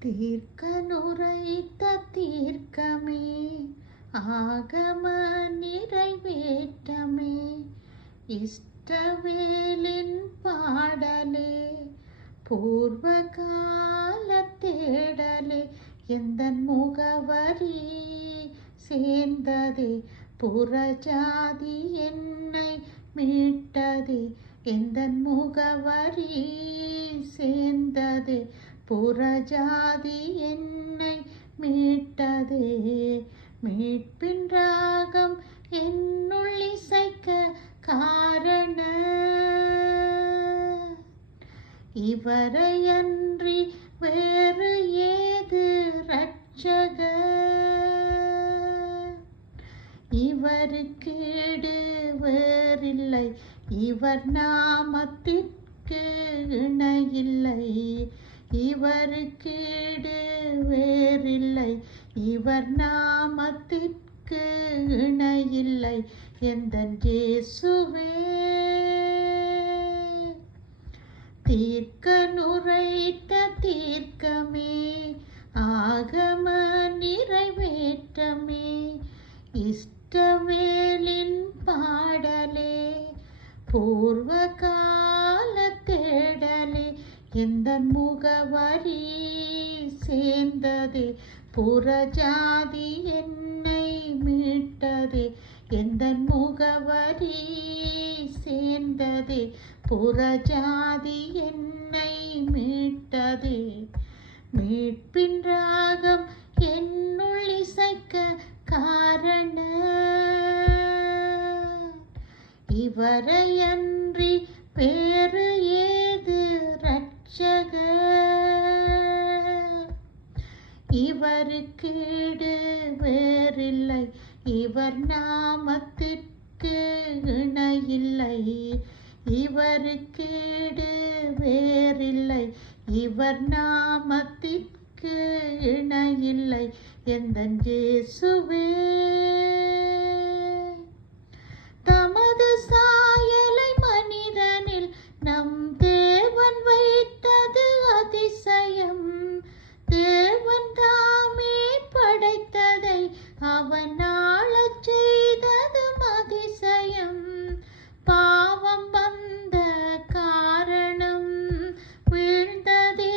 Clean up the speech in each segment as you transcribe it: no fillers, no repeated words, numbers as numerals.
தீர்க்க நுரைத்த தீர்க்கமே ஆகம நிறைவேற்றமே இஷ்டவேலின் பாடலே பூர்வகால தேடலே எந்தன் முகவரி சேர்ந்ததே புறஜாதி என்னை மீட்டதே எந்தன் முகவரி சேர்ந்ததே புறஜாதி என்னை மீட்டதே மீட்பின் ராகம் என்னுள் இசைக்க காரண இவரையன்றி வேறு ஏது இரட்சகர் இவருக்கீடு வேறில்லை இவர் நாமத்திற்கு இணையில்லை இவருக்கீடு வேறில்லை இவர் நாமத்திற்கு இணையில்லை எந்தன் இயேசுவே தீர்க்க நுரைத்த தீர்க்கமே ஆகம நிறைவேற்றமே இஷ்டவேலின் பாடலே பூர்வகால தேடலே எந்தன் முகவரி சேர்ந்ததே புறஜாதி என்னை மீட்டதே எந்தன் முகவரி சேர்ந்ததே புறஜாதி என்னை மீட்டதே மீட்பின் ராகம் என்னுள் இசைக்க காரண இவரையன்றி வேறு ஏது இரட்சகர் இவருக்கீடு வேறில்லை இவர் நாமத்திற்கு இணையில்லை இவருக்கீடு வேறில்லை இவர் நாமத்திற்கு இணையில்லை எந்தன் இயேசுவே தமது சாயலை மனிதனில் நம் தேவன் வைத்தது அதிசயம் தேவன் தாமே படைத்ததை அவன் ஆளச் செய்ததும் அதிசயம் பாவம் வந்த காரணம் வீழ்ந்ததே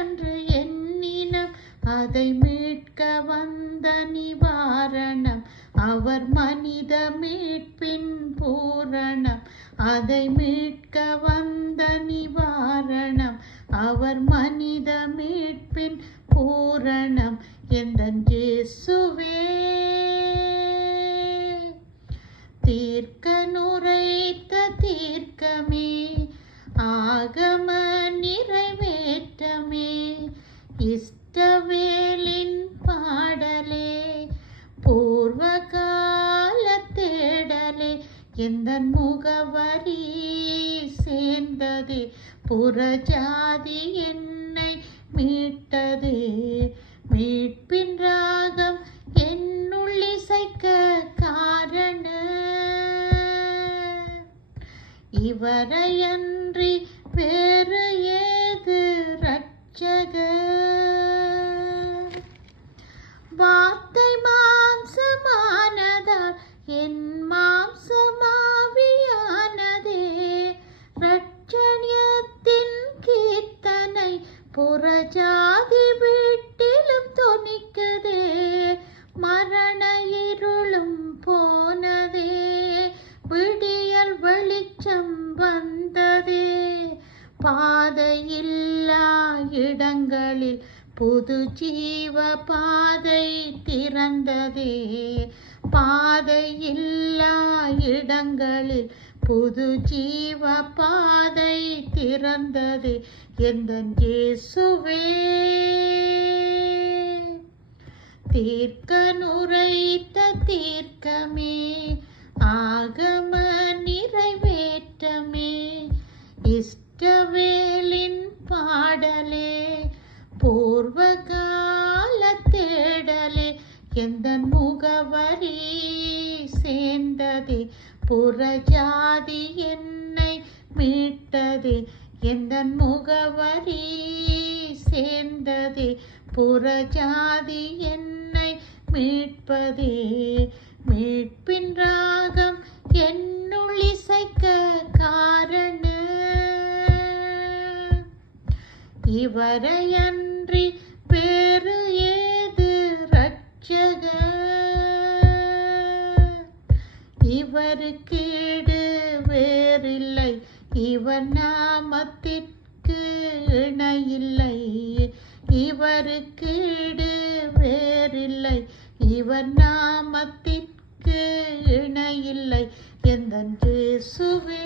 என்று எண்ணினம் அதை மீட்க வந்த நிவாரணம் அவர் மனித மீட்பின் பூரணம் அதை மீட்க வந்த நிவாரணம் அவர் மனித மீட்பின் பூரணம் எந்தன் இயேசுவே தீர்க்க நுரைத்த தீர்க்கமே ஆகம நிறைவேற்றமே இஷ்டவேலின் பாடலே பூர்வகால தேடலே எந்தன் முகவரி சேர்ந்ததே புறஜாதி என்னை மீட்டதே மீட்பின் ராகம் என்னுள் இசைக்க காரண இவரையன்றி வேறு ஏது இரட்சகர் வார்த்தை மாம்சமானதால் என் மாம்சமாவியானதே இரட்சணியத்தின் கீர்த்தனை புறஜாதி வீட்டிலும் தொனிக்குதே மரண இருளும் போனதே விடியல் வெளிச்சம் வந்ததே பாதையில்லா இடங்களில் புது ஜீவ பாதை திறந்ததே பாதையில்லா இடங்களில் புது ஜீவ பாதை திறந்ததே எந்தன் இயேசுவே தீர்க்க நுரைத்த தீர்க்கமே ஆகம நிறைவேற்றமே இஷ்டவேலின் பாடலே பூர்வகால தேடலே எந்தன் முகவரி சேர்ந்ததே புறஜாதி என்னை மீட்டதே எந்தன் முகவரி சேர்ந்ததே புறஜாதி என்னை மீட்பதே. மீட்பின் ராகம் என்னுள் இசைக்க காரண இவரையன்றி வேறு ஏது இரட்சகர். இவருக்கீடு வேறில்லை, இவர் நாமத்திற்கு இணையில்லை. இவருக்கீடு வேறில்லை, இவர் நாமத்திற்கு இணையில்லை. எந்தன் இயேசுவே